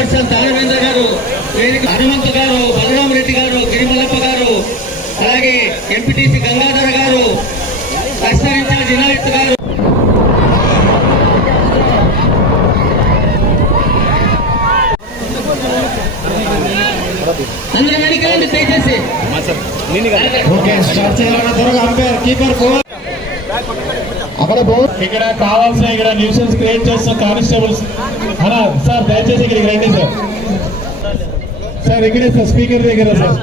Chairperson Danavendra గారు, హనుమంత గారు, బలరామరెడ్డి గారు, గిరిమల్లప్ప గారు, అలాగే ఎంపీటీసీ గంగాధర గారు, కృష్ణ ఇన్ఛార్జ్ ఇనాయత్ గారు, అందరూ వెనకాలండి దయచేసి. ఇక్కడ కావాల్సిన ఇక్కడ న్యూసెన్స్ క్రియేట్ చేస్తున్న కానిస్టేబుల్స్ అలా సార్ దయచేసి ఇక్కడికి రండి సార్. సార్ ఇక్కడే సార్ స్పీకర్ దగ్గర సార్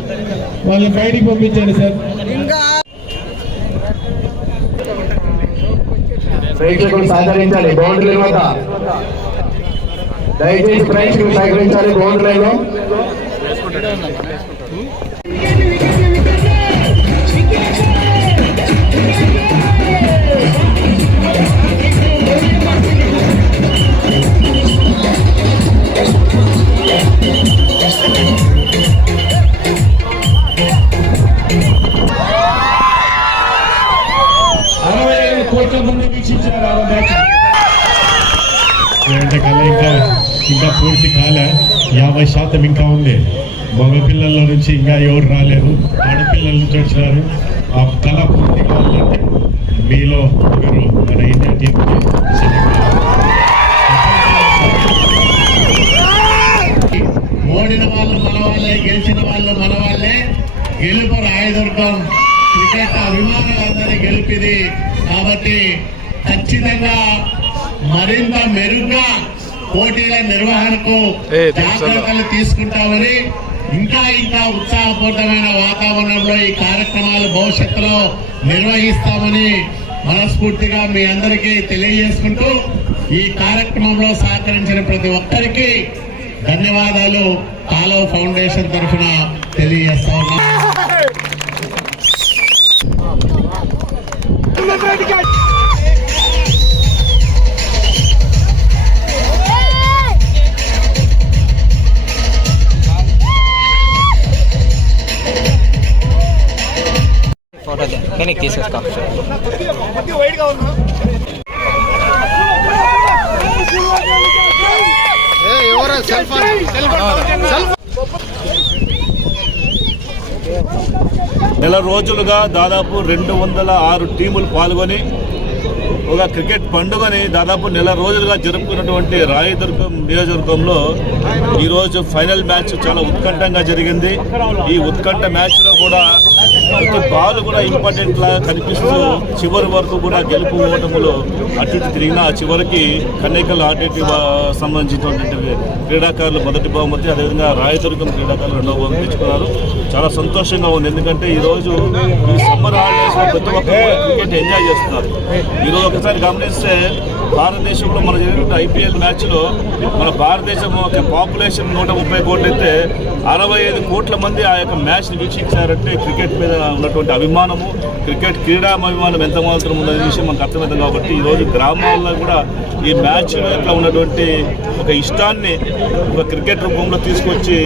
వాళ్ళని బయటికి పంపించండి సార్. ప్రేక్షకులు సహకరించాలి బౌండరీ వద్ద, దయచేసి ప్రేక్షకులు సహకరించాలి బౌండరీలో. ఇంకా పూర్తి కాలే, 50% ఇంకా ఉంది. మగపిల్లల నుంచి ఇంకా ఎవరు రాలేదు, ఆడపిల్లల నుంచి వచ్చినారు. ఆ కళ పూర్తి కావాలంటే మీలో ఒకరు మన ఇండియా టీంకి ఓడిన వాళ్ళు మన వాళ్ళే, గెలిచిన వాళ్ళు మన వాళ్ళే. గెలుపు రాయదుర్గం క్రికెట్ అభిమానులందరి గెలిపిది కాబట్టి ఖచ్చితంగా మరింత మెరుగ్గా పోటీల నిర్వహణకు జాగ్రత్తలు తీసుకుంటామని, ఇంకా ఉత్సాహపూరితమైన వాతావరణంలో ఈ కార్యక్రమాలు భవిష్యత్తులో నిర్వహిస్తామని మనస్ఫూర్తిగా మీ అందరికీ తెలియజేసుకుంటూ ఈ కార్యక్రమంలో సహకరించిన ప్రతి ఒక్కరికి ధన్యవాదాలు కాలువ ఫౌండేషన్ తరఫున తెలియజేస్తా ఉన్నాం. తీసేస్తా నెల రోజులుగా దాదాపు 206 టీములు పాల్గొని ఒక క్రికెట్ పండుగని దాదాపు నెల రోజులుగా జరుపుకున్నటువంటి రాయదుర్గం నియోజకవర్గంలో ఈరోజు ఫైనల్ మ్యాచ్ చాలా ఉత్కంఠంగా జరిగింది. ఈ ఉత్కంఠ మ్యాచ్లో కూడా ప్రతి బాల్ కూడా ఇంపార్టెంట్ లాగా కనిపిస్తూ చివరి వరకు కూడా గెలుపు ఓటములు అటు ఇటు తిరిగిన చివరికి కన్నేకల్ ఆర్టీటీ సంబంధించినటువంటి క్రీడాకారులు మొదటి బహుమతి, అదేవిధంగా రాయదుర్గం క్రీడాకారులు రెండవ బహుమతి తెచ్చుకున్నారు. చాలా సంతోషంగా ఉంది, ఎందుకంటే ఈరోజు ఈ సమ్మర్ హాలిడేస్లో ప్రతి ఒక్కరు క్రికెట్ ఎంజాయ్ చేస్తున్నారు. ఈరోజు ఒకసారి గమనిస్తే భారతదేశంలో మన జరిగిన ఐపీఎల్ మ్యాచ్లో మన భారతదేశం ఒక పాపులేషన్ 130 కోట్లు అయితే 65 కోట్ల మంది ఆ యొక్క మ్యాచ్ని వీక్షించారంటే క్రికెట్ మీద ఉన్నటువంటి అభిమానము, క్రికెట్ క్రీడా అభిమానం ఎంత మాత్రం ఉందనే విషయం మనకు అర్థమవుతుంది. కాబట్టి ఈరోజు గ్రామాల్లో కూడా ఈ మ్యాచ్ ఎట్లా ఉన్నటువంటి ఒక ఇష్టాన్ని ఒక క్రికెట్ రూపంలో తీసుకొచ్చి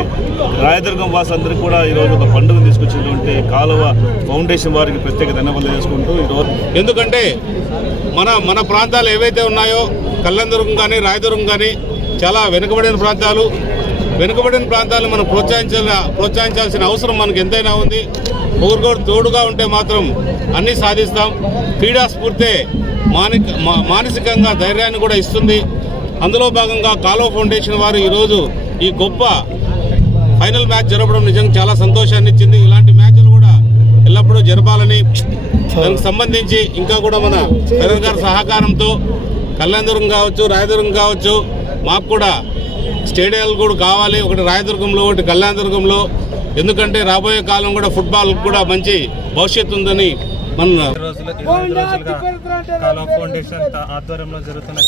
రాయదుర్గం వాసులందరికీ కూడా ఈరోజు ఒక పండుగ తీసుకొచ్చినటువంటి కాలువ ఫౌండేషన్ వారికి ప్రత్యేక ధన్యవాదాలు చేసుకుంటూ ఈరోజు, ఎందుకంటే మన ప్రాంతాలు ఏవైతే ఉన్నాయో కళ్యాణదుర్గం కానీ రాయదుర్గం కానీ చాలా వెనుకబడిన ప్రాంతాలను మనం ప్రోత్సహించాల్సిన అవసరం మనకు ఎంతైనా ఉంది. ఒకరికొకరు తోడుగా ఉంటే మాత్రం అన్నీ సాధిస్తాం. క్రీడా స్ఫూర్తే మానసికంగా ధైర్యాన్ని కూడా ఇస్తుంది. అందులో భాగంగా కాలువ ఫౌండేషన్ వారు ఈరోజు ఈ గొప్ప ఫైనల్ మ్యాచ్ జరపడం నిజంగా చాలా సంతోషాన్ని ఇచ్చింది. ఇలాంటి మ్యాచ్లు కూడా ఎల్లప్పుడూ జరపాలని, దానికి సంబంధించి ఇంకా కూడా మన కలెక్టర్ గారి సహకారంతో కళ్యాణదుర్గం కావచ్చు, రాయదుర్గం కావచ్చు, మాకు కూడా స్టేడియాలు కూడా కావాలి, ఒకటి రాయదుర్గంలో ఒకటి కళ్యాణదుర్గంలో. ఎందుకంటే రాబోయే కాలం కూడా ఫుట్బాల్ కూడా మంచి భవిష్యత్తు ఉందని మన కాలువ ఫౌండేషన్ ఆధ్వర్యంలో జరుగుతున్న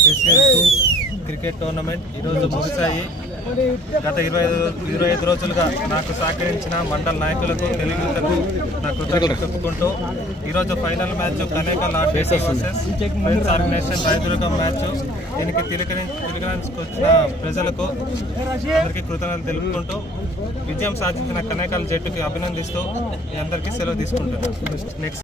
క్రికెట్ టోర్నమెంట్ ఈరోజు ముగిశాయి. గత 25 రోజులుగా నాకు సహకరించిన మండల నాయకులకు, తెలుగులకు నా కృతజ్ఞతలు చెప్పుకుంటూ ఈరోజు final match Kanekal RTC versus friends organisation Rayadurgam match. దీనికి తిలకరించుకు వచ్చిన ప్రజలకు అందరికీ కృతజ్ఞతలు తెలుపుకుంటూ విజయం సాధించిన కనేకల్ జట్టుకి అభినందిస్తూ మీ అందరికీ సెలవు తీసుకుంటున్నాను. నెక్స్ట్